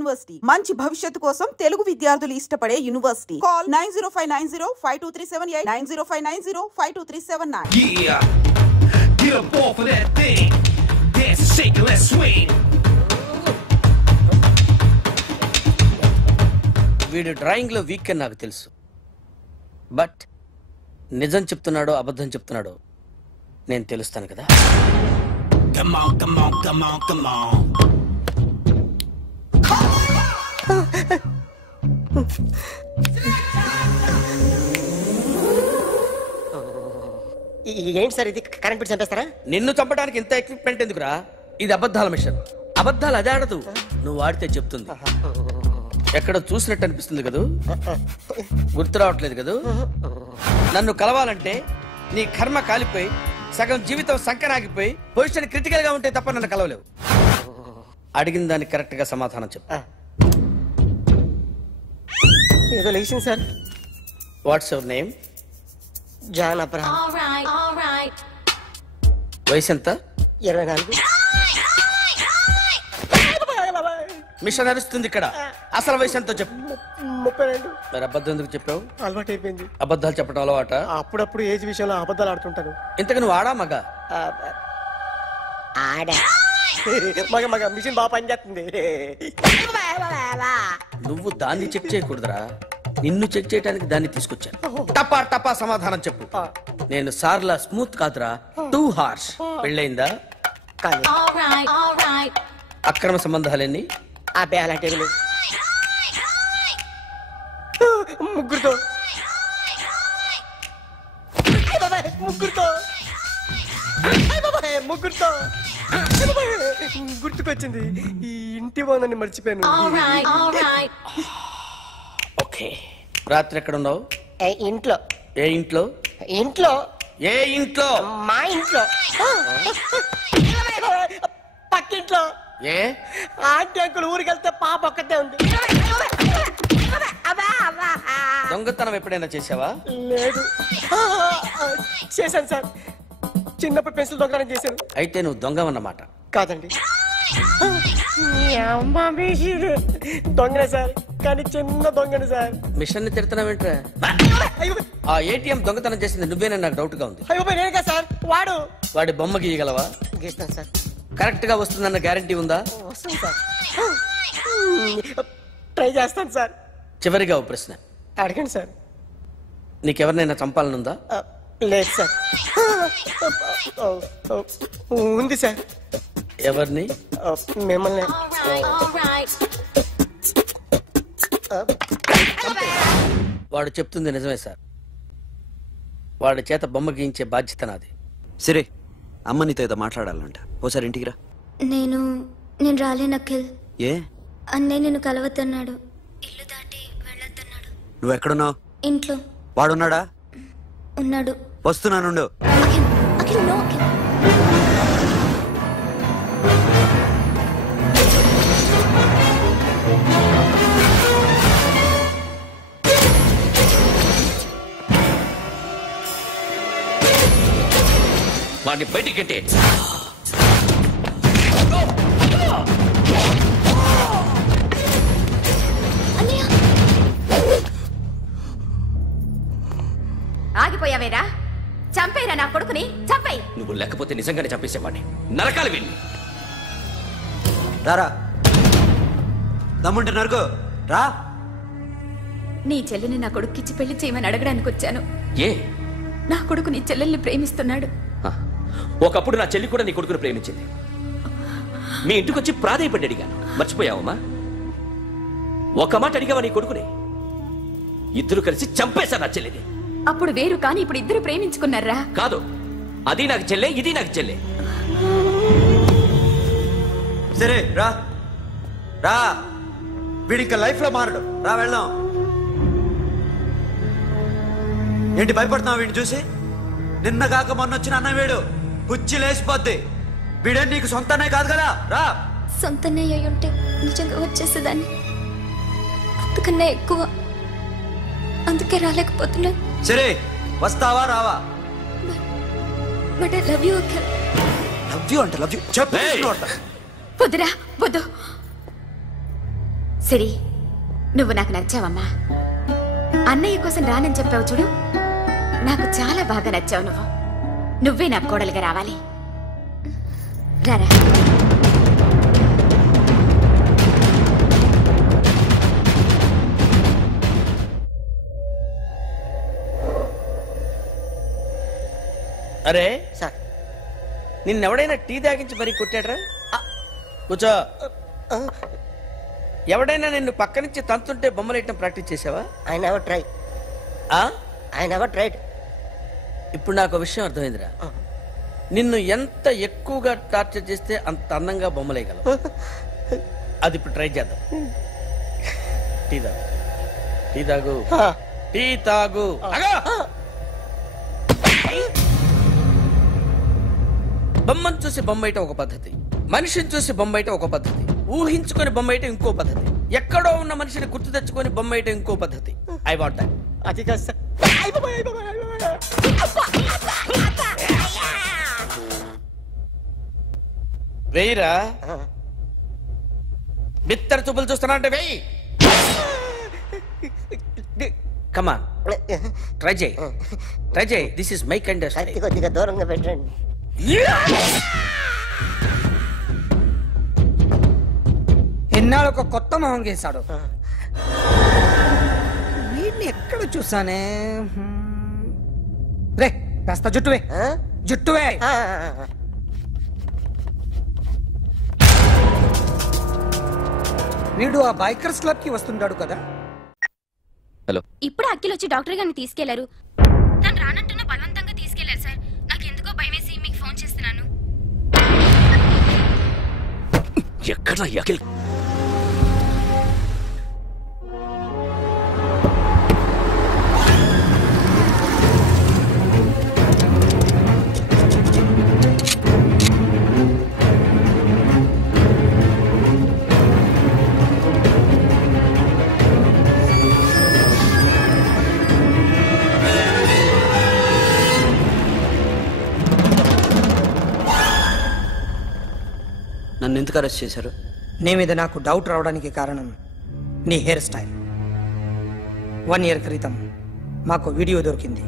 University మంచి భవిష్యత్తు కోసం తెలుగు విద్యార్థులు ఇష్టపడే university. Call 905905237 905905237. Yeah, get up off of that thing. Dance and shake and let's swing. వీడు డ్రాయింగ్ లో వీక్ అని నాకు తెలుసు. బట్ నిజం చెప్తున్నాడో అబద్ధం చెప్తున్నాడో నేను తెలుస్తాను కదా. Come on, come on, come on, come on. ఏంటి సార్ ఇది? కరెంట్ బిల్ చంపేస్తారా? నిన్ను చంపడానికి ఇంత ఎక్విప్మెంట్ ఎందుకురా? ఇది అబద్ధాల మిషన్. అబద్ధాలు అదే ఆడదు, నువ్వు వాడితే చెప్తుంది. ఎక్కడ చూసినట్టు అనిపిస్తుంది కదూ? గుర్తు రావట్లేదు కదూ? నన్ను కలవాలంటే నీ కర్మ కాలిపోయి సగం జీవితం సంకనాగిపోయి పొజిషన్ క్రిటికల్ గా ఉంటే తప్ప నన్ను కలవలేవు. అడిగిన దానికి కరెక్ట్ గా సమాధానం చెప్పు. ఏదో లేచింది sir. What's your name? John Abraham. వయసు ఎంత? 24. మిషన్ నడుస్తుంది ఇక్కడ. అసలు వయసు ఎంతో చెప్పు. 32. మరి అబద్ధం ఎందుకు చెప్పావు? అలవాటు అయిపోయింది. అబద్ధాలు చెప్పడం అలవాట? అప్పుడప్పుడు ఏజ్ విషయంలో అబద్ధాలు ఆడుతుంటాను. ఇంతకు నువ్వు ఆడా మగ? ఆడా. మగ మగ మిషన్ బాగా పనిచేస్తుంది. నువ్వు దాన్ని చెక్ చేయకూడదురా, నిన్ను చెక్ చేయడానికి దాన్ని తీసుకొచ్చాను. టపా టపా సమాధానం చెప్పు. నేను సార్లా స్మూత్ కాదురా, టూ హార్ష్. పెళ్ళయిందా? అక్రమ సంబంధాలన్నీ? అబ్బే అలాంటివి లేవు. ముగ్గురుతో ముగ్గురుతో గుర్తుకొచ్చింది. ఈ ఇంటి వాళ్ళని మర్చిపోయాను. ఓకే, రాత్రి ఎక్కడ ఉన్నావు? ఇంట్లో. ఏ ఇంట్లో? ఇంట్లో. ఏ ఇంట్లో? మా ఇంట్లో. పక్కింట్లో. ఏ ఆంటీ అంకుల్ ఊరికి వెళ్తే పాప ఒక్కతే ఉంది. దొంగతనం ఎప్పుడైనా చేసావా? లేదు. చేశాను సార్, చిన్నప్పుడు పెన్సిల్ దొంగతనం చేశాను. అయితే నువ్వు దొంగవన్నమాట. కాదండి, దొంగనే సార్, కానీ చిన్న దొంగని సార్. మిషన్ ని తిడుతున్నావేంట్రా? ఆ ఏటీఎం దొంగతనం చేసింది నువ్వేనని నాకు డౌట్ గా ఉంది. అయ్యో నేనే సార్. వాడి బొమ్మ గీయగలవా? గీస్తాను సార్. కరెక్ట్ గా వస్తుందన్న గ్యారంటీ ఉందా? వస్తుంది సార్, ట్రై చేస్తాను సార్. చివరిగా ఓ ప్రశ్న అడగండి సార్. నీకెవరినైనా చంపాలనుందా? లేదు సార్. ఉంది సార్. ఎవరిని? మిమ్మల్ని. వాడు చెప్తుంది నిజమే సార్. వాడి చేత బొమ్మ గీయించే బాధ్యత నాది. సరే, అమ్మ నీతో ఏదో మాట్లాడాలంట. ఓసారి ఇంటికి రా. నేను రాలేను అఖిల్. ఏ? అన్నయ్య నిన్ను కలవద్దన్నాడు. ఇల్లు దాటి వెళ్ళొద్దన్నాడు. నువ్వు ఎక్కడున్నావు? ఇంట్లో. వాడున్నాడా? ఉన్నాడు. వస్తున్నానుండు. అఖిల్, అఖిల్, నో అఖిల్. వాడిని బయటికి ఆగిపోయావేరా? చంపేరా నా కొడుకుని, చంపేయి. నువ్వు లేకపోతే నిజంగానే చంపేసేవాడిని. నరకాలి వీణ్ణి. రారా, దమ్ముంటే నరుకు రా. నీ చెల్లిని నా కొడుక్కిచ్చి పెళ్లి చేయమని అడగడానికి వచ్చాను. ఏ? నా కొడుకు నీ చెల్లెల్ని ప్రేమిస్తున్నాడు. ఒకప్పుడు నా చెల్లి కూడా నీ కొడుకుని ప్రేమించింది. మీ ఇంటికి వచ్చి ప్రాధేయపడి అడిగాను, మర్చిపోయావమ్మా? ఒక మాట అడిగావా నీ కొడుకుని? ఇద్దరు కలిసి చంపేశారు నా చెల్లిని. అప్పుడు వేరు, కానీ ఇప్పుడు ఇద్దరు ప్రేమించుకున్నారా? కాదు, అది నాకు చెల్లె, ఇది నాకు చెల్లె. సరే రా రా, వీడి ఇంకా లైఫ్ లో మారడు. రా వెళ్దాం. ఏంటి భయపడుతున్నావు వీడిని చూసి? నిన్న కాక మొన్న వచ్చిన అన్న వీడు పుచ్చి లేచిపోద్ది. వీడే నీకు సొంతనే కాదు కదా. రా. సొంతనే అయి ఉంటే నిజంగా వచ్చేసేదాన్ని. అంతకన్నా ఎక్కువ, అందుకే రాలేకపోతున్నా. సరే, వస్తావా రావా? But I love you Akhil. Love you అంటే లవ్ యూ చెప్పు. వద్దురా, వద్దు. సిరి, నువ్వు నాకు నచ్చావమ్మా. అన్నయ్య కోసం రానని చెప్పావు చూడు, నాకు చాలా బాగా నచ్చావు. నువ్వే నాకు కోడలుగా రావాలి. రారా. అరే సార్, నిన్నెవడైనా టీ తాగించి మరీ కొట్టాడ్రా? కూర్చో. ఎవడైనా నిన్ను పక్క నుంచి తంతుంటే బొమ్మలేయటం ప్రాక్టీస్ చేసావా? I never try. I never tried. ఇప్పుడు నాకు విషయం అర్థమైందిరా. నిన్ను ఎంత ఎక్కువగా టార్చర్ చేస్తే అంత అందంగా బొమ్మలేయగలవు. అది ఇప్పుడు ట్రై చేద్దాం. టీ తాగు, టీ తాగు, టీ తాగు. బొమ్మను చూసి బొమ్మయటం ఒక పద్ధతి, మనిషిని చూసి బొమ్మయటం ఒక పద్ధతి, ఊహించుకొని బొమ్మయటం ఇంకో పద్ధతి, ఎక్కడో ఉన్న మనిషిని గుర్తు తెచ్చుకొని బొమ్మయటం ఇంకో పద్ధతి. I want that. అది కాదు సార్. వెయ్యిరా. బిత్తర చూపులు చూస్తున్నా అంటే వెయ్యి. కమాన్, ట్రై చేయి, ట్రై చేయి. This is my kind of style. కొద్దిగా దూరంగా పెట్టండి. ఎన్నాళ్ళు ఒక కొత్త మొహం గీశాడు. వీడిని ఎక్కడ చూసానే? రే కాస్త జుట్టువే, జుట్టువే. వీడు ఆ బైకర్స్ క్లబ్ కి వస్తుంటాడు కదా. హలో, ఇప్పుడు అఖిల్ వచ్చి డాక్టర్ గారిని తీసుకెళ్లారు. తను రానంటున్న బలవంతంగా తీసుకెళ్లారు సార్. నాకు ఎందుకో భయమేసి మీకు ఫోన్ చేస్తున్నాను. ఎక్కడ అఖిల్? నన్ను ఎందుకు అరెస్ట్ చేశారు? నీ మీద నాకు డౌట్ రావడానికి కారణం నీ హెయిర్ స్టైల్. 1 year క్రితం మాకు వీడియో దొరికింది.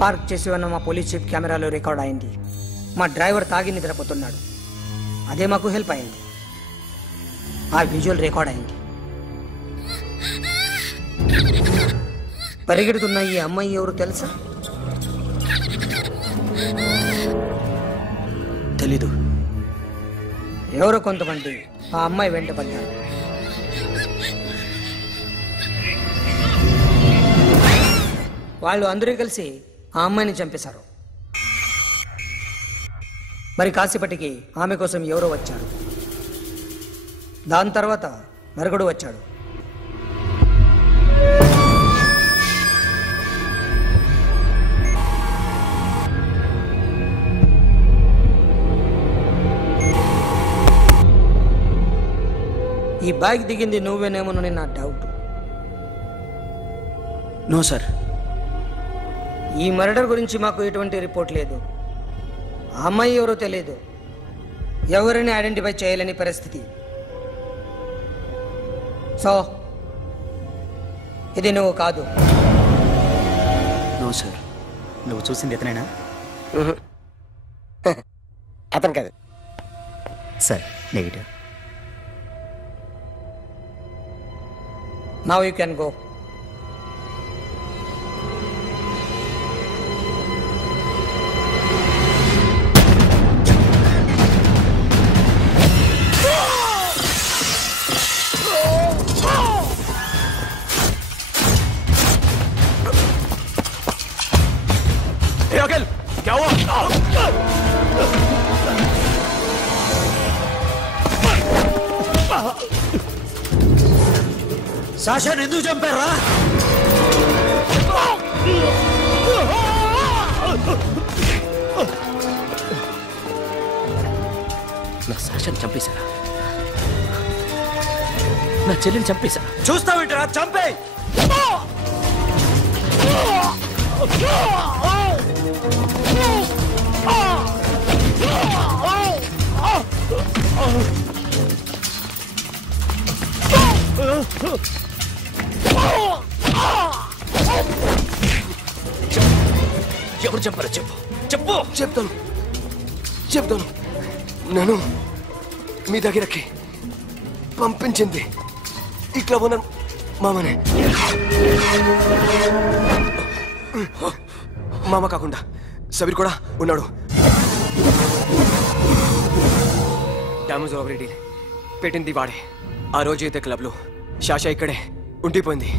పార్క్ చేసి ఉన్న మా పోలీస్ జీప్ కెమెరాలో రికార్డ్ అయింది. మా డ్రైవర్ తాగి నిద్రపోతున్నాడు. అదే మాకు హెల్ప్ అయింది. ఆ విజువల్ రికార్డ్ అయింది. పరిగెడుతున్న ఈ అమ్మాయి ఎవరు తెలుసా? తెలీదు. ఎవరో కొంతమంది ఆ అమ్మాయి వెంట పడ్డారు. వాళ్ళు అందరూ కలిసి ఆ అమ్మాయిని చంపేశారు. మరి కాసేపటికి ఆమె కోసం ఎవరో వచ్చారు. దాని తర్వాత మరొకడు వచ్చాడు. ఈ బైక్ దిగింది నువ్వేనేమోనని నా డౌట్. No sir. ఈ మర్డర్ గురించి మాకు ఎటువంటి రిపోర్ట్ లేదు. ఆ అమ్మాయి ఎవరో తెలియదు. ఎవరిని ఐడెంటిఫై చేయలేని పరిస్థితి. సో ఇది నువ్వు కాదు. No sir. నువ్వు చూసింది ఎతనేనా? అతను కాదు సార్. Negative. Now you can go. Akhil, क्या हुआ? సాషాని ఎందుకు చంపారా? నా సాషాని చంపేశారా? నా చెల్లిని చంపేశారా? చూస్తావేంటరా? చంపే. Oh! ఎవరు చెప్పారో చెప్పు చెప్పు. చెప్తాను. నన్ను మీ దగ్గరకి పంపించింది ఇట్లా ఉన్న మామనే. మామ కాకుండా సబీర్ కూడా ఉన్నాడు. డ్యామేజ్ ఓవర్ డీల్ పెట్టింది వాడే. ఆ రోజు అయితే క్లబ్లో శాషా ఇక్కడే ఉండిపోయింది.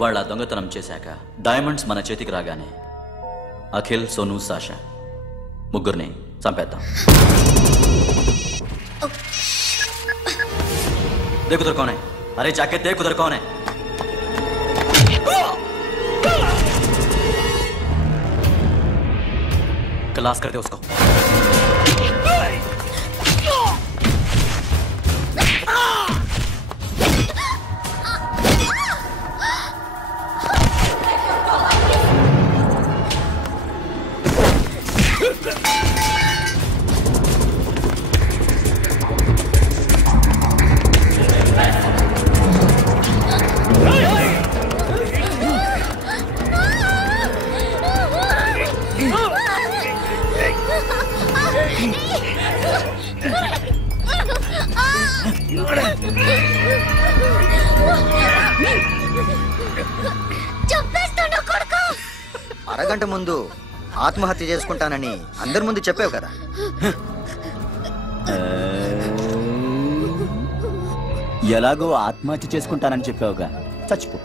వాళ్ళ దొంగతనం చేశాక డైమండ్స్ మన చేతికి రాగానే అఖిల్, సోను, సాషా ముగ్గురిని చంపేద్దాం. देख उधर कौन है? अरे जाके देख उधर कौन है? क्लास कर दे उसको. అరగంట ముందు ఆత్మహత్య చేసుకుంటానని అందరి ముందు చెప్పావు కదా. ఎలాగో ఆత్మహత్య చేసుకుంటానని చెప్పావుగా, చచ్చిపో.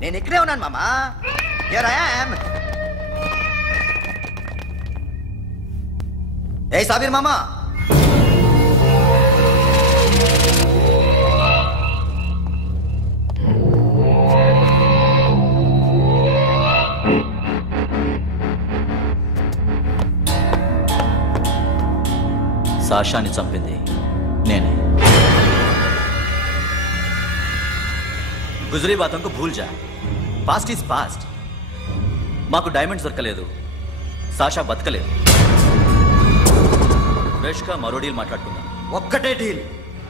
నేను ఇక్కడే ఉన్నాను మామా. Here I am. ఏ సాబీర్ మామా, సాషాని చంపింది నేనే. గుజరీ బాతం కు భూల్ జా. Past is past. మాకు డైమండ్స్ దొరకలేదు, సాషా బతకలేదు. ఫ్రెష్గా మరో డీల్ మాట్లాడుకుందాం. ఒక్కటే డీల్,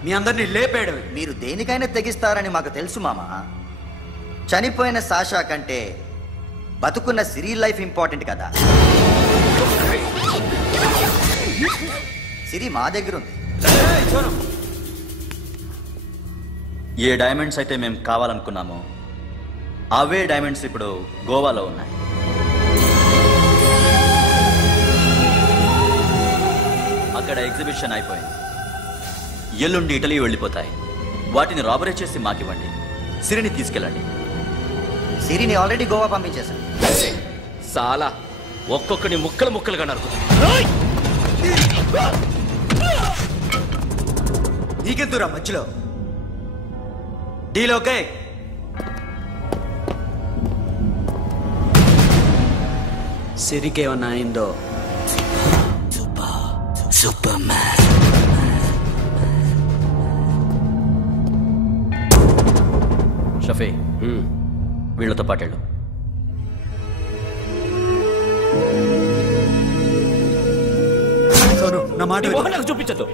మీ అందరినీ లేపేయడమే. మీరు దేనికైనా తెగిస్తారని మాకు తెలుసు మామా. చనిపోయిన సాషా కంటే బతుకున్న సిరి లైఫ్ ఇంపార్టెంట్ కదా. సిరి మా దగ్గర ఉంది. ఏ డైమండ్స్ అయితే మేము కావాలనుకున్నామో అవే డైమండ్స్ ఇప్పుడు గోవాలో ఉన్నాయి. అక్కడ ఎగ్జిబిషన్ అయిపోయింది. ఎల్లుండి ఇటలీ వెళ్ళిపోతాయి. వాటిని రాబరీ చేసి మాకివ్వండి. సిరిని తీసుకెళ్ళండి. సిరిని ఆల్రెడీ గోవా పంపించేశాను. సాలా ఒక్కొక్కని ముక్కలుగా నరుకుతా. నీకెందురా మధ్యలో? Deal okay? సిరికేమన్నా అయిందో? Super man. షఫీ, వీళ్ళతో పాటేళ్ళు. నా మాట చూపించదు.